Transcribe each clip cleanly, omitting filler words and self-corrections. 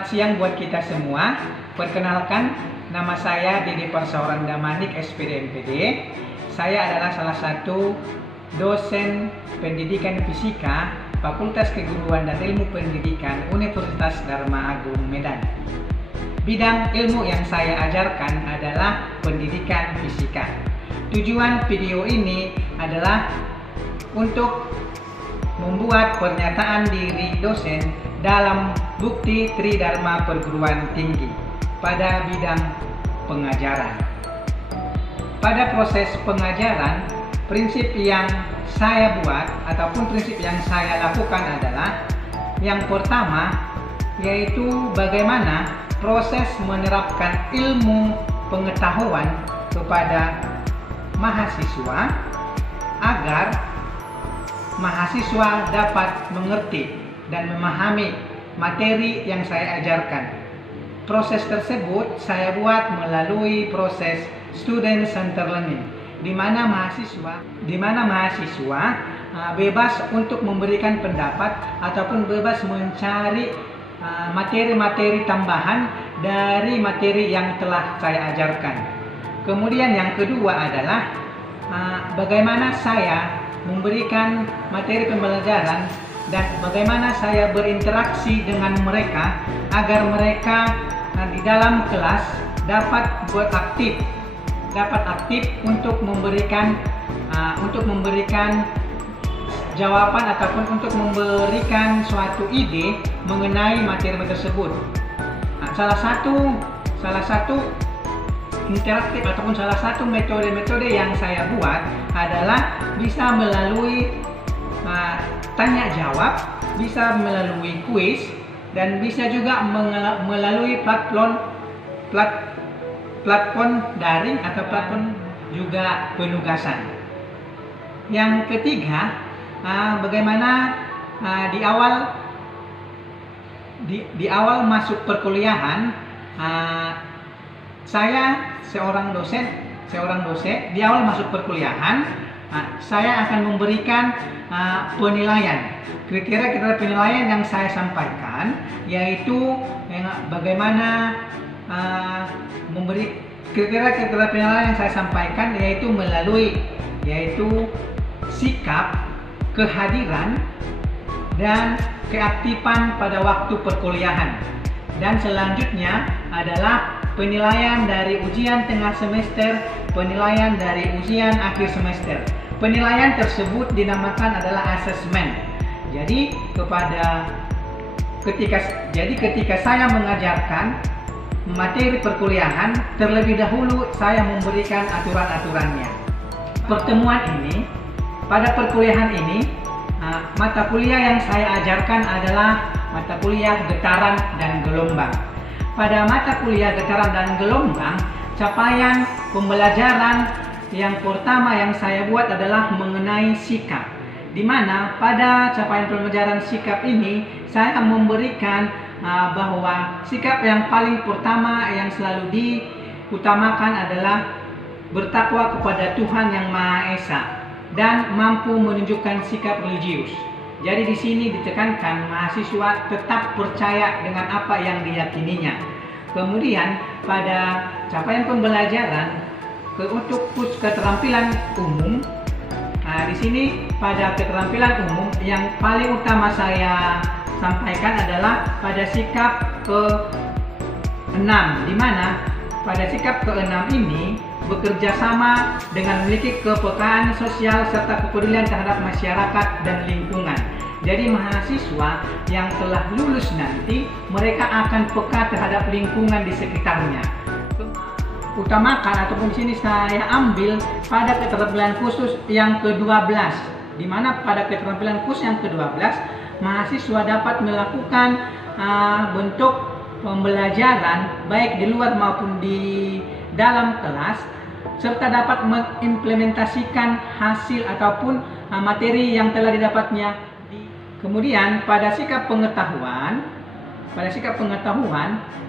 Selamat siang buat kita semua. Perkenalkan, nama saya Dede Persauran Damanik, SPD MPD. Saya adalah salah satu dosen pendidikan fisika Fakultas Keguruan dan Ilmu Pendidikan Universitas Dharma Agung Medan. Bidang ilmu yang saya ajarkan adalah pendidikan fisika. Tujuan video ini adalah untuk membuat pernyataan diri dosen dalam bukti Tridharma Perguruan Tinggi pada bidang pengajaran. Pada proses pengajaran, prinsip yang saya buat ataupun prinsip yang saya lakukan adalah yang pertama, yaitu bagaimana proses menerapkan ilmu pengetahuan kepada mahasiswa agar mahasiswa dapat mengerti dan memahami materi yang saya ajarkan. Proses tersebut saya buat melalui proses student center learning, di mana mahasiswa bebas untuk memberikan pendapat ataupun bebas mencari materi-materi tambahan dari materi yang telah saya ajarkan. Kemudian yang kedua adalah bagaimana saya memberikan materi pembelajaran dan bagaimana saya berinteraksi dengan mereka agar mereka di dalam kelas dapat aktif untuk memberikan jawaban ataupun untuk memberikan suatu ide mengenai materi tersebut. Salah satu interaktif ataupun salah satu metode yang saya buat adalah bisa melalui tanya jawab, bisa melalui kuis, dan bisa juga melalui platform daring atau platform juga penugasan. Yang ketiga, bagaimana di awal masuk perkuliahan, saya seorang dosen di awal masuk perkuliahan, saya akan memberikan penilaian. Kriteria penilaian yang saya sampaikan yaitu bagaimana memberi kriteria penilaian yang saya sampaikan yaitu sikap, kehadiran, dan keaktifan pada waktu perkuliahan. Dan selanjutnya adalah penilaian dari ujian tengah semester, penilaian dari ujian akhir semester. Penilaian tersebut dinamakan adalah asesmen. Jadi ketika saya mengajarkan materi perkuliahan, terlebih dahulu saya memberikan aturan-aturannya. Pada perkuliahan ini, mata kuliah yang saya ajarkan adalah mata kuliah getaran dan gelombang. Pada mata kuliah getaran dan gelombang, capaian pembelajaran yang pertama yang saya buat adalah mengenai sikap, di mana pada capaian pembelajaran sikap ini saya memberikan bahwa sikap yang paling pertama yang selalu diutamakan adalah bertakwa kepada Tuhan Yang Maha Esa dan mampu menunjukkan sikap religius. Jadi di sini ditekankan mahasiswa tetap percaya dengan apa yang diyakininya. Kemudian pada capaian pembelajaran untuk keterampilan umum, di sini pada keterampilan umum yang paling utama saya sampaikan adalah pada sikap ke-6, di mana pada sikap ke-6 ini bekerja sama dengan memiliki kepekaan sosial serta kepedulian terhadap masyarakat dan lingkungan. Jadi mahasiswa yang telah lulus nanti, mereka akan peka terhadap lingkungan di sekitarnya. Utamakan ataupun di sini saya ambil pada keterampilan khusus yang ke-12, di mana pada keterampilan khusus yang ke-12 mahasiswa dapat melakukan bentuk pembelajaran baik di luar maupun di dalam kelas, serta dapat mengimplementasikan hasil ataupun materi yang telah didapatnya. Kemudian pada sikap pengetahuan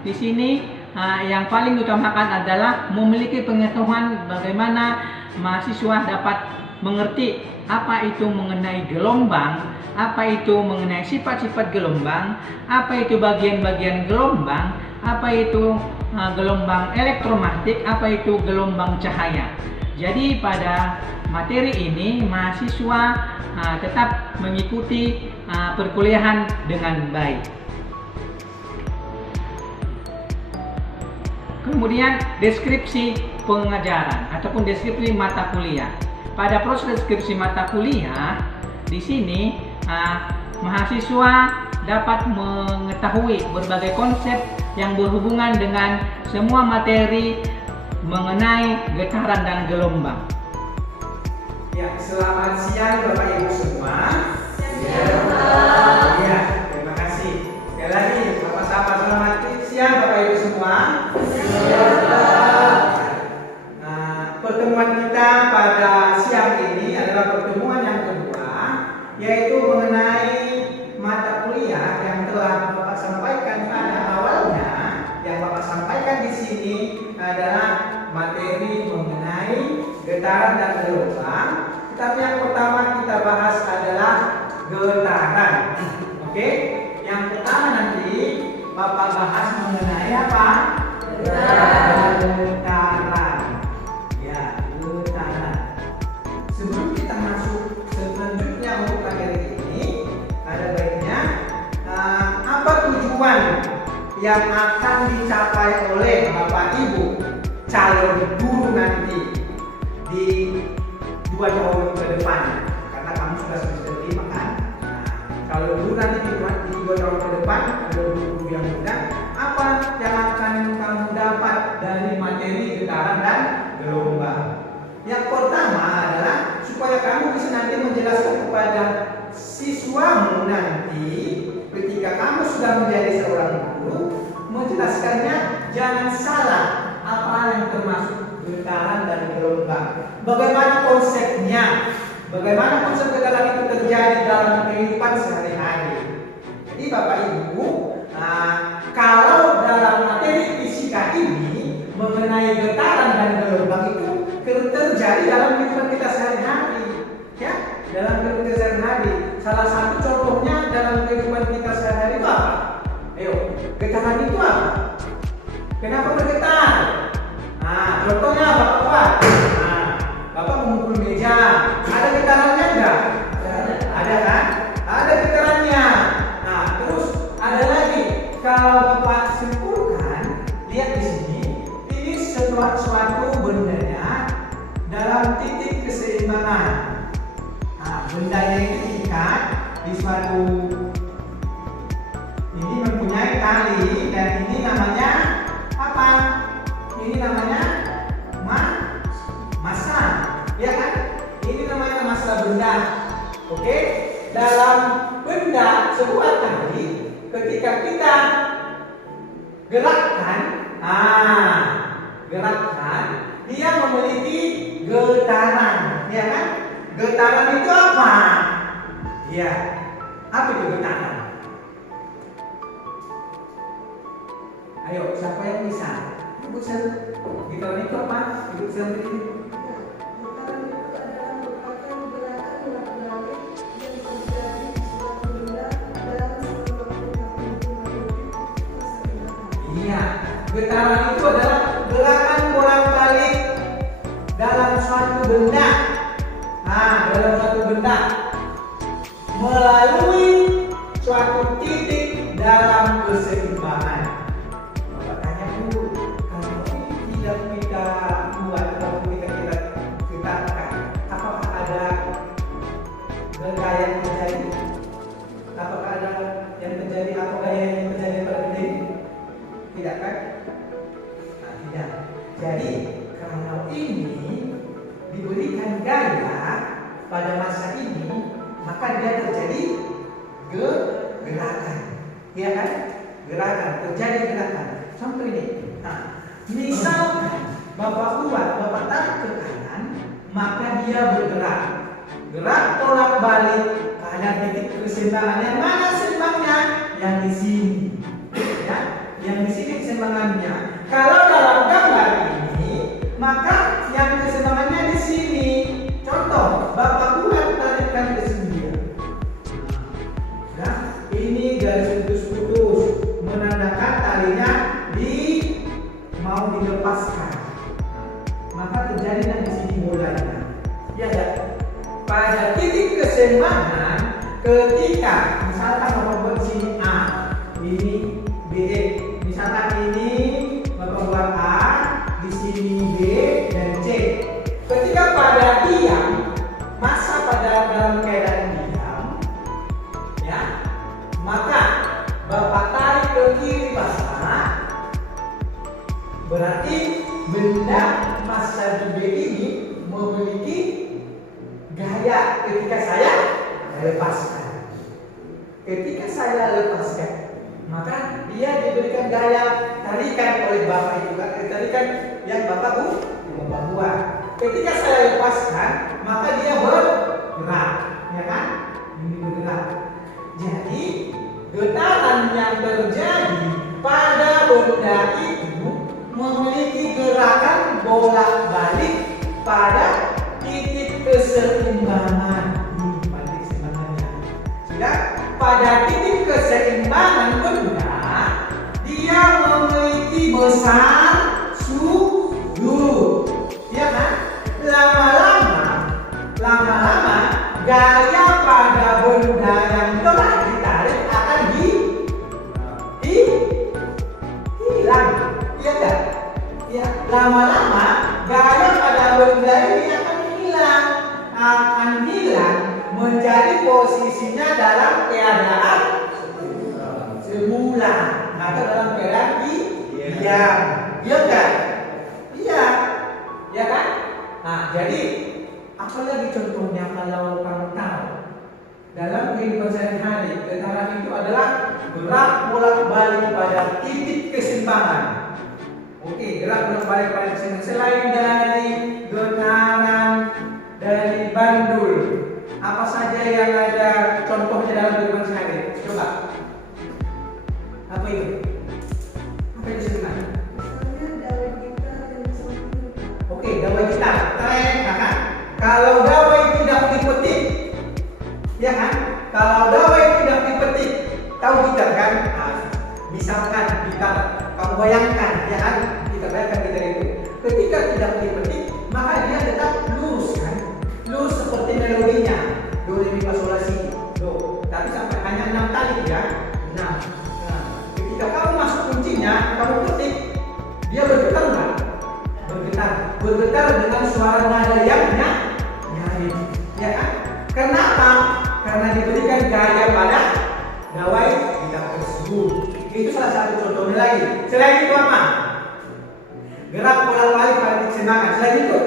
di sini yang paling diutamakan adalah memiliki pengetahuan bagaimana mahasiswa dapat mengerti apa itu mengenai gelombang, apa itu mengenai sifat-sifat gelombang, apa itu bagian-bagian gelombang, apa itu gelombang elektromagnetik, apa itu gelombang cahaya. Jadi pada materi ini mahasiswa tetap mengikuti perkuliahan dengan baik. Kemudian deskripsi pengajaran ataupun deskripsi mata kuliah. Pada proses deskripsi mata kuliah di sini mahasiswa dapat mengetahui berbagai konsep yang berhubungan dengan semua materi mengenai getaran dan gelombang. Ya, selamat siang Bapak Ibu semua. Ya, terima kasih. Sekali lagi, Bapak sapa selamat siang Bapak Ibu semua. Pertemuan kita pada siang ini adalah pertemuan yang kedua, yaitu mengenai mata kuliah yang telah Bapak sampaikan pada awalnya. Yang Bapak sampaikan di sini adalah materi mengenai getaran dan gelombang. Tetapi yang pertama kita bahas adalah getaran. Oke? Yang pertama nanti Bapak bahas mengenai apa? Getaran. Ya, getaran. Sebelum kita masuk selanjutnya untuk materi ini, ada baiknya apa tujuan yang akan dicapai oleh Bapak Ibu calon guru nanti di 2 tahun ke depan, karena kamu sudah semester 5 kan. Kalau guru nanti di 2 tahun ke depan ada guru yang muda, apa yang akan kamu dapat dari materi getaran dan gelombang? Yang pertama adalah supaya kamu bisa nanti menjelaskan kepada siswamu nanti ketika kamu sudah menjadi seorang guru, menjelaskannya jangan salah apa yang termasuk getaran dan gelombang. Bagaimana konsepnya? Bagaimana konsep getaran itu terjadi dalam kehidupan sehari-hari? Jadi Bapak Ibu, kalau dalam materi fisika ini mengenai getaran dan gelombang itu terjadi dalam kehidupan kita sehari-hari, ya, dalam kehidupan kita sehari-hari. Salah satu contohnya dalam kehidupan kita sehari-hari itu apa? Ayo, getaran itu apa? Kenapa bergetar? Contohnya Bapak buat. Bapak memukul meja, ada getarannya enggak? Ada kan? Ada getarannya. Terus ada lagi. Kalau Bapak simpulkan, lihat di sini, ini suatu bendanya dalam titik keseimbangan. Bendanya ini diikat di suatu, ini mempunyai tali dan ini namanya apa? Ini namanya massa, ya kan? Ini namanya massa benda. Oke? Dalam benda sebuah tali, ketika kita gerakkan, dia memiliki getaran, ya kan? Getaran itu apa? Ya, apa itu getaran? Ayo, siapa yang bisa? Ibu Sel, getaran itu apa? Ibu Sel ini. Iya, getaran itu adalah gerakan bolak-balik dalam suatu benda. Dalam suatu benda melalui suatu titik dalam keseimbangan. Bapak tanya dulu, kalau ini tidak kita buat atau kita getarkan, apakah ada benda yang terjadi? Apakah ada yang terjadi? Apakah yang terjadi pada benda ini? Tidak kan? Tidak. Jadi kalau ini diberikan gaya pada masa ini, maka dia terjadi gerakan, ya kan? Gerakan, terjadi gerakan. Contoh ini, misalkan Bapak buat, Bapak tarik ke kanan, maka dia bergerak, gerak tolak balik pada titik keseimbangan. Yang mana seimbangnya? Yang di sini, ya, yang di sini keseimbangannya. Kalau dalam gambar ini, maka yang keseimbangannya di sini. Contoh, maka terjadilah di sini bolanya. Ya enggak? Pada titik keseimbangan ketika misalkan Bapak buat di sini A, ini B, misalkan ini Bapak buat A, di sini B dan C. Ketika pada diam, masa pada dalam keadaan diam, ya, maka Bapak tarik ke kiri masa, berarti benda massa B ini memiliki gaya ketika saya lepaskan. Ketika saya lepaskan, maka dia diberikan gaya tarikan oleh Bapak itu, tarikan yang Bapak buat. Ketika saya lepaskan, maka dia bergerak, ya kan? Ini bergerak. Jadi getaran yang terjadi pada benda itu memiliki gerakan bolak-balik pada titik keseimbangan. Pada titik keseimbangannya. Sudah? Pada titik keseimbangan benda, dia memiliki besar sudut. Ya kan? Lama-lama gaya pada benda yang telah ditarik akan hilang. Iya kan? Ya, lama-lama gaya pada benda ini akan hilang menjadi posisinya dalam keadaan semula atau dalam keadaan diam. Iya kan? Iya. Ya kan? Nah, jadi apa lagi contohnya kalau kamu tahu dalam kehidupan sehari-hari getaran itu adalah gerak bolak-balik pada titik keseimbangan. Oke, gerak bolak-balik pada keseimbangan. Selain dari getaran dari bandul, apa saja yang ada contohnya dalam kehidupan sehari-hari? Coba. Apa itu? Apa itu sebenarnya? Oke, gawai gitar, tren, kan? Kalau gawai tidak dipetik, ya kan? Kalau gawai tidak dipetik, tahu gitar kan? Nah, misalkan gitar, kamu bayangkan, ya kan? Kita bayangkan gitar itu. Ketika tidak dipetik, maka dia tetap lurus kan? Lurus seperti melodinya, do, re, mi, fa, sol, la, si, do. Tapi sampai hanya 6 tali ya, 6. Nah, ketika kamu masuk kuncinya, kamu petik, dia bergetar nggak? Bergetar dengan suara nada yang nyaring, ya kan? Kenapa? Karena diberikan gaya pada gawai gitar tersebut. Itu salah satu contohnya lagi. Selain itu apa? Gerak bolak-balik pada titik keseimbangan. Selain itu,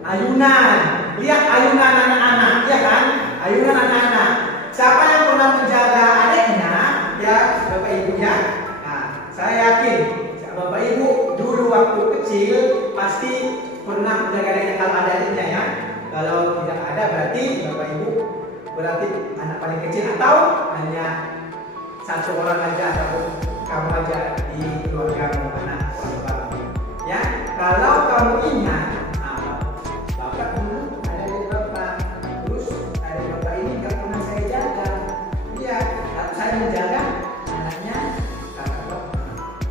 ayunan. Lihat ayunan anak-anak, ya kan? Ayunan anak-anak. Siapa yang pernah menjaga adiknya, ya Bapak Ibu ya? Nah, saya yakin Bapak Ibu dulu waktu kecil pasti pernah menjaga adiknya kalau ada adiknya ya. Kalau tidak ada berarti Bapak Ibu berarti anak paling kecil atau hanya satu orang aja ataupun kamu aja di keluargamu anak Bapak. Ya, kalau kamu ingat, Bapak dulu ada di Bapak, terus ada Bapak ini nggak pernah saya jaga. Iya, saya menjaga anaknya kakak Bapak.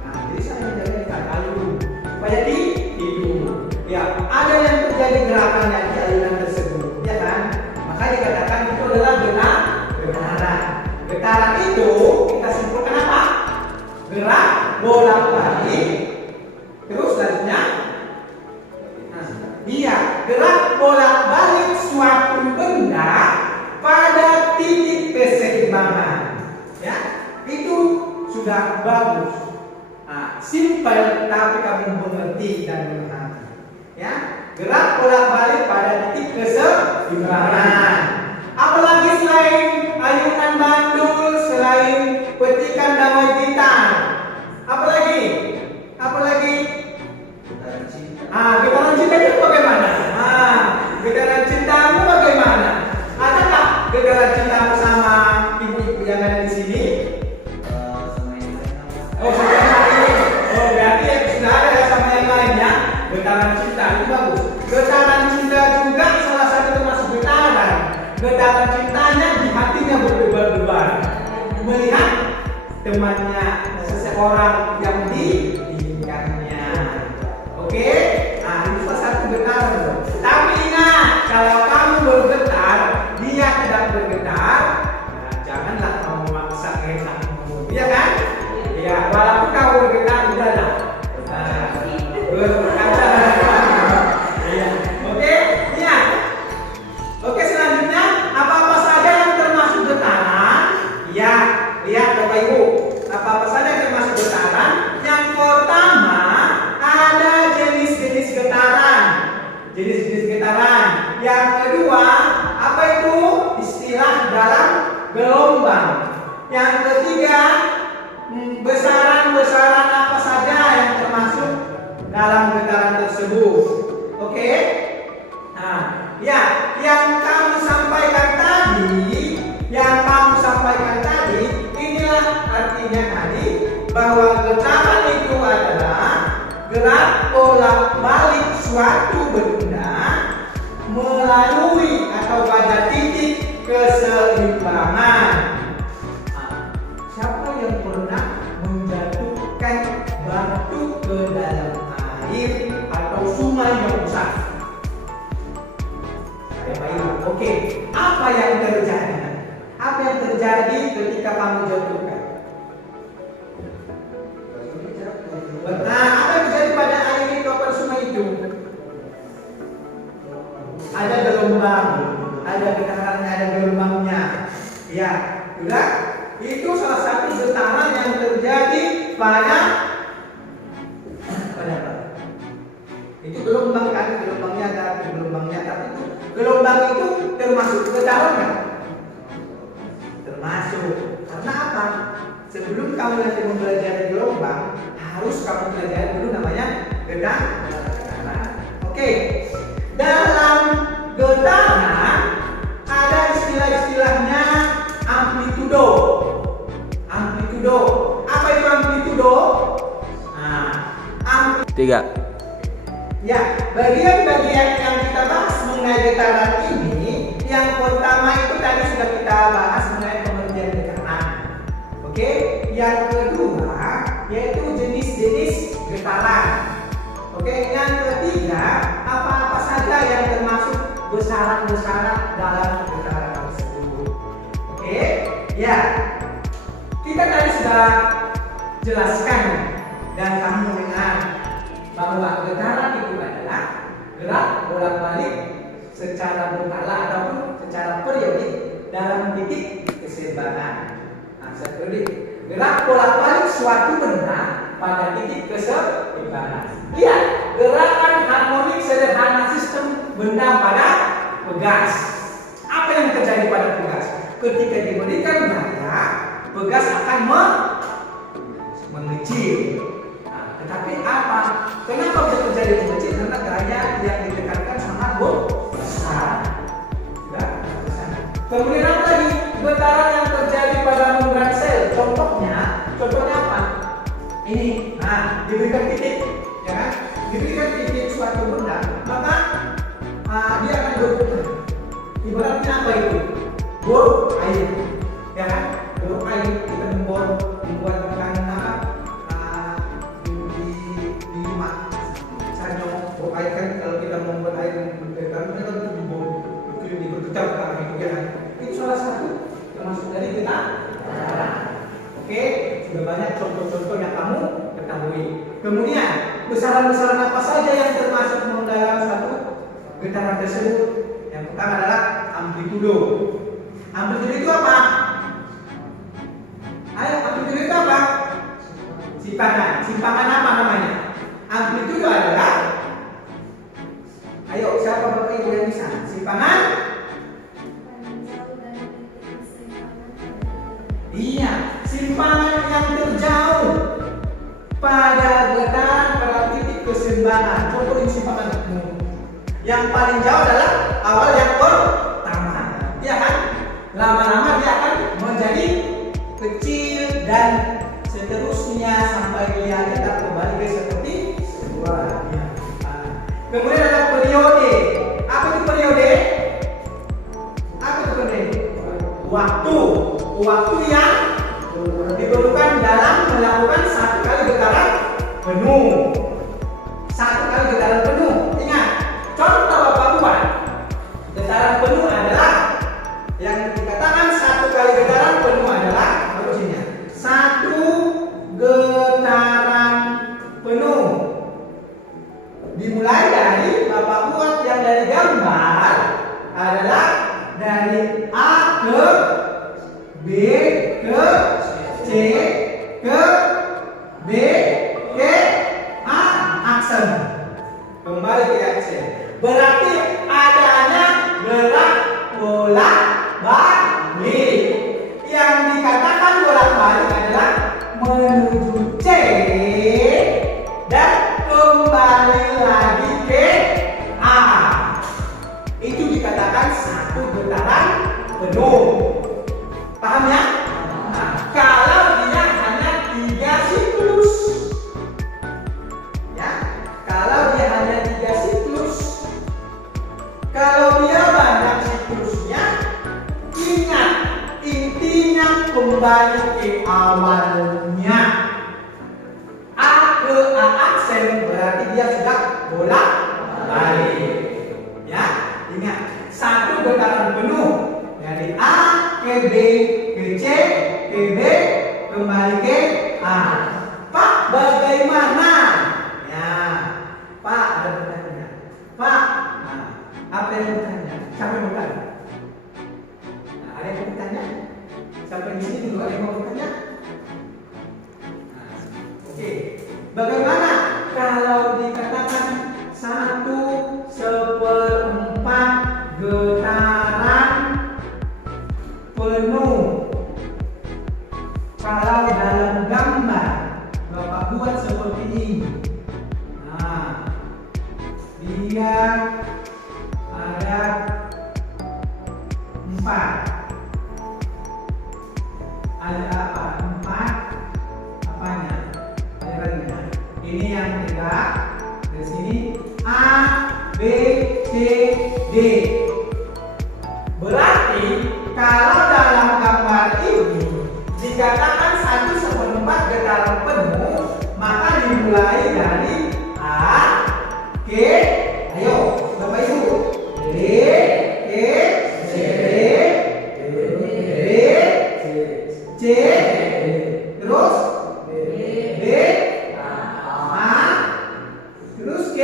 Nah, jadi saya menjaga kakak dulu supaya tidur. Ya, ada yang terjadi gerakannya di ayunan tersebut, ya kan? Maka dikatakan itu adalah getaran. Getaran itu kita simpulkan apa? Gerak bolak-balik. Terus selanjutnya, iya, gerak bolak-balik suatu benda pada titik keseimbangan. Ya, itu sudah bagus. Nah, simple tapi kamu mengerti dan memahami. Ya, gerak bolak-balik pada titik keseimbangan. Apalagi selain ayunan bandul, selain petikan gawai gitar, apalagi? Getaran cinta itu bagaimana? Getaran cintamu bagaimana? Adakah getaran cintamu sama ibu-ibu yang ada di sini? Sama yang lain. Oh, sama yang lain. Oh, berarti yang sudah ada ya sama yang lain ya. Getaran cinta itu bagus. Getaran cinta juga salah satu termasuk getaran. Getaran cintanya di hatinya berdebar-debar melihat temannya seseorang yang diinginkannya. Oke? Nah, kaca dan iya. Oke, iya. Oke, selanjutnya apa-apa saja yang termasuk getaran? Ya, lihat Bapak Ibu. Apa-apa saja yang termasuk getaran? Yang pertama ada jenis-jenis getaran. Jenis-jenis getaran. Yang kedua, apa itu? Istilah dalam gelombang. Yang ketiga, besaran-besaran apa saja yang termasuk dalam getaran tersebut. Oke? Nah, ya, yang kamu sampaikan tadi, inilah artinya tadi bahwa getaran itu adalah gerak bolak-balik suatu benda melalui atau pada titik keseimbangan. Siapa yang pernah menjatuhkan batu ke dalam air atau sungai yang besar? Saya bayar. Oke, apa yang terjadi? Apa yang terjadi ketika kamu jatuhkan? Nah, apa yang terjadi pada air itu atau sungai itu? Ada gelombang, ada getarannya, ada gelombangnya. Ya, sudah. Itu salah satu getaran yang terjadi pada apa? Itu gelombang kan, gelombangnya ada gelombangnya, tapi itu gelombang itu termasuk getaran kan? Termasuk. Karena apa? Sebelum kamu nanti mempelajari gelombang, harus kamu pelajari dulu namanya getaran. Oke. Dalam getaran ada istilah-istilahnya amplitudo. Amplitudo. Apa itu amplitudo? Nah, 3. ya, bagian-bagian yang kita bahas mengenai getaran ini, yang pertama itu tadi sudah kita bahas mengenai pengertian getaran. Oke, yang kedua yaitu jenis-jenis getaran. Oke, yang ketiga apa-apa saja yang termasuk besaran-besaran dalam getaran tersebut. Oke, ya. Kita tadi sudah jelaskan dan kamu mendengar bahwa getaran itu adalah gerak bolak-balik secara berkala ataupun secara periodik dalam titik keseimbangan. Nah, seperti gerak bolak-balik suatu benda pada titik keseimbangan. Lihat, gerakan harmonik sederhana sistem benda pada pegas. Apa yang terjadi pada pegas? Ketika diberikan gaya, pegas akan mengecil. Nah, tetapi apa? Kenapa bisa terjadi mengecil? Karena gaya yang ditekankan sangat besar. Ya, besar. Kemudian apa lagi? Getaran yang terjadi pada membran sel. Contohnya apa? Ini. Nah, diberikan titik, ya kan? Diberikan titik suatu benda, maka dia akan berputar. Ibaratnya apa itu? Bor air, ya kan? Bor air kita membuat di rumah. Misalnya bor air kan kalau kita membuat air bergetar, kita kan bergetar ke arah itu, ya kan? Itu salah satu termasuk dari kita. Oke, sudah banyak contoh-contoh yang kamu ketahui. Kemudian besaran-besaran apa saja yang termasuk dalam satu getaran tersebut? Yang pertama adalah amplitudo. Amplitudo itu apa? Ayo, amplitudo itu apa? Simpangan. Simpangan apa namanya? Amplitudo adalah, ayo siapa bapak ibu yang bisa? Simpangan? Iya, simpangan yang terjauh pada getaran pada titik keseimbangan. Contoh ini simpangan. Yang paling jauh adalah awal yang pertama, ya kan? Lama-lama dia akan menjadi kecil dan seterusnya sampai dia tetap kembali ke seperti semula. Kemudian ada periode. Apa itu periode? Apa itu periode? Waktu yang diperlukan dalam melakukan satu kali getaran penuh. Satu kali getaran penuh. Ingat, contoh Bapak buat. Getaran penuh adalah yang dikatakan satu kali getaran penuh adalah maksudnya satu getaran penuh. Dimulai dari Bapak buat yang dari gambar adalah dari A ke B ke C ke B ke A aksen. Kembali ke aksen. Berarti adanya gerak bolak-balik. Yang dikatakan bolak-balik adalah menuju C dan kembali lagi ke A. Itu dikatakan satu getaran penuh. Paham ya? Nah, kalau dia hanya 3 siklus, ya, kalau dia hanya 3 siklus, kalau dia banyak siklusnya, ingat intinya kembali ke awalnya. A ke A aksen berarti dia sudah bolak-balik. Ya, ingat satu getaran penuh dari A ke B ke C ke B kembali ke A. Pak, bagaimana? Ya, Pak ada pertanyaan. Pak, nah, apa yang bertanya? Siapa yang bertanya? Nah, ada yang bertanya? Sampai di sini dulu ada yang mau bertanya? Nah, oke. Bagaimana kalau dikatakan 1/4 getaran penuh? Kalau dalam gambar Bapak buat seperti ini. Nah, dia ada 4. Ada apa? 4 apanya? Alirannya. Ini yang tegak. Di sini A, B, C, D. Berarti kalau dalam gambar ini dikatakan 1/4 getaran penuh, maka dimulai dari A ke, ayo Bapak Ibu, D ke C, D C, terus D A, terus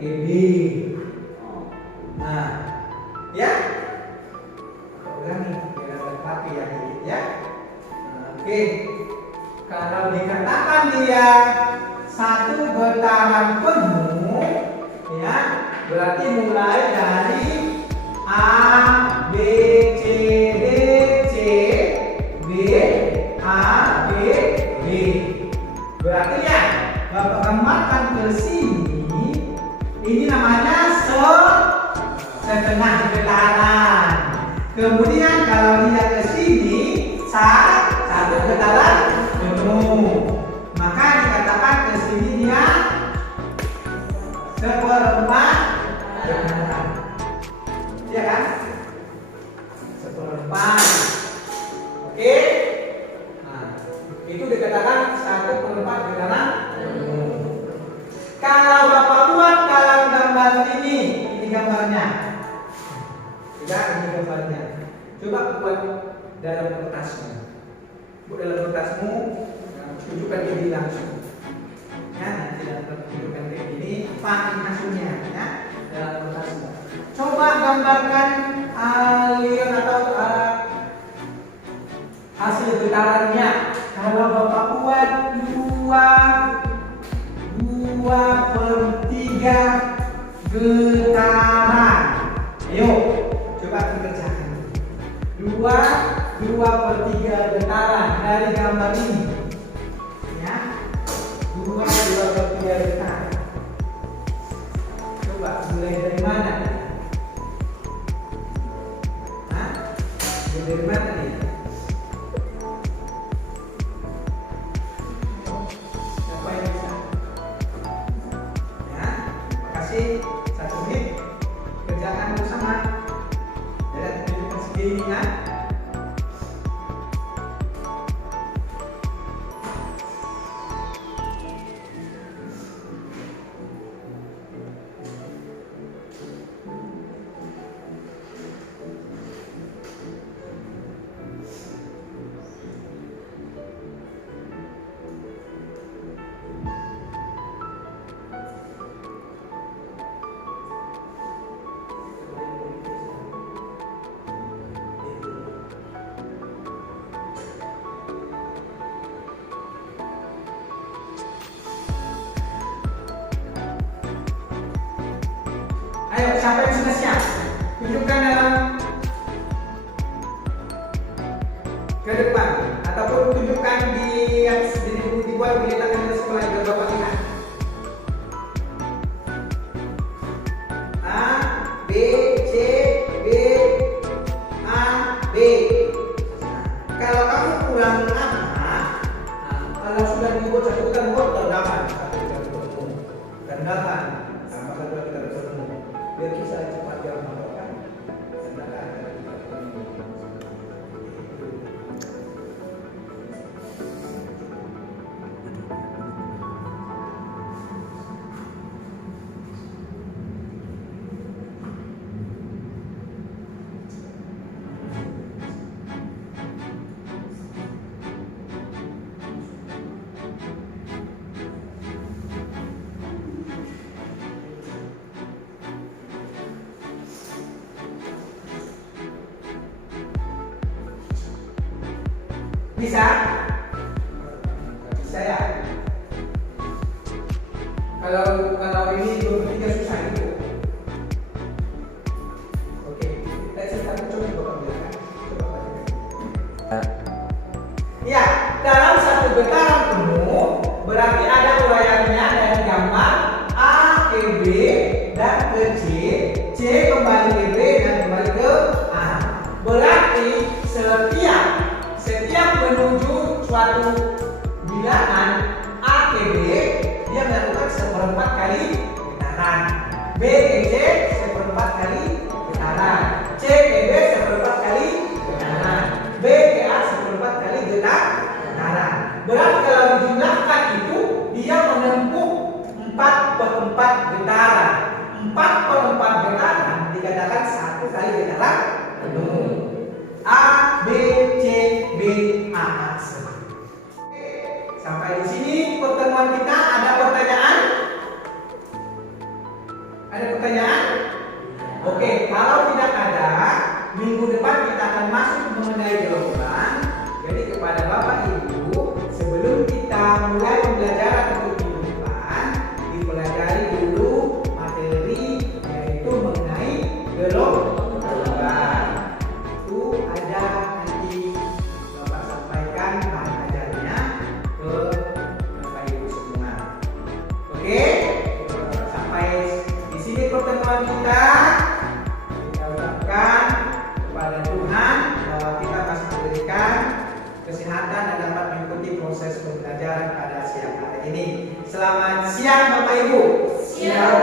ke B. Nah, ya, ulangi biar rapi ya, ya. Oke, kalau dikatakan dia satu getaran penuh, ya, berarti mulai dari A, B, C, D, C, B, A, B, B. Berarti ya, Bapak gambarkan ke sini, ini namanya setengah getaran. Kemudian kalau dia ke sini, satu getaran penuh. Maka dikatakan ke sini dia 1/4 getaran. Iya kan? 1/4. Oke? Nah, itu dikatakan 1/4 getaran penuh. Kalau Bapak buat dalam gambar ini gambarnya. Tidak, ini gambarnya. Coba buat dalam kertasmu. Buat dalam kertasmu, tunjukkan ini langsung. Ya, nanti tunjukkan ini pakai hasilnya, ya, dalam kertasmu. Coba gambarkan aliran atau hasil getarannya. Kalau Bapak buat 2/3 getaran. Ayo, coba kerjakan. 2/3 getaran dari gambar ini. Ya. 2/3 getaran. Coba mulai dari mana? Hah? Mulai dari mana nih? Siapa yang bisa? Ya, makasih. 1 menit. Kerjakan bersama. Dan tunjukkan sendiri ya. Ayo, siapa yang sudah siap? Tunjukkan dalam ke depan ataupun tunjukkan di yang dibuat di tangan ke sekolah yang Bapak lihat. A, B, C, B, A, B. Kalau kamu kurang kalau sudah dibuat satu kan buat terdapat rendahan. Maka sudah kita bertemu. Biar kita cepat jam melakukan rendahan. Bisa? Bisa ya? Kalau ini 23 susah itu. Oke, kita coba biarkan. Ya, dalam satu getaran penuh berarti ada uraiannya dari gambar A ke B dan ke C, C kembali ke B dan kembali ke A. Berarti setiap menuju suatu bilangan A ke B, dia melakukan seperempat kali getaran. B ke C seperempat kali getaran. C ke B seperempat kali getaran. B ke A seperempat kali getaran. Berarti kalau dijumlahkan itu dia menempuh 4/4 getaran. 4/4 getaran dikatakan satu kali getaran penuh. A, B, C, B, A. Sampai di sini pertemuan kita. Ada pertanyaan? Ada pertanyaan? Oke, kalau tidak ada, minggu depan kita akan masuk mengenai gelombang. Jadi kepada Bapak Ibu, sebelum kita mulai pembelajaran untuk minggu depan, dipelajari dulu materi yaitu mengenai gelombang. Pertemuan kita ucapkan kepada Tuhan bahwa kita masih diberikan kesehatan dan dapat mengikuti proses pembelajaran pada siang hari ini. Selamat siang Bapak Ibu. Siang.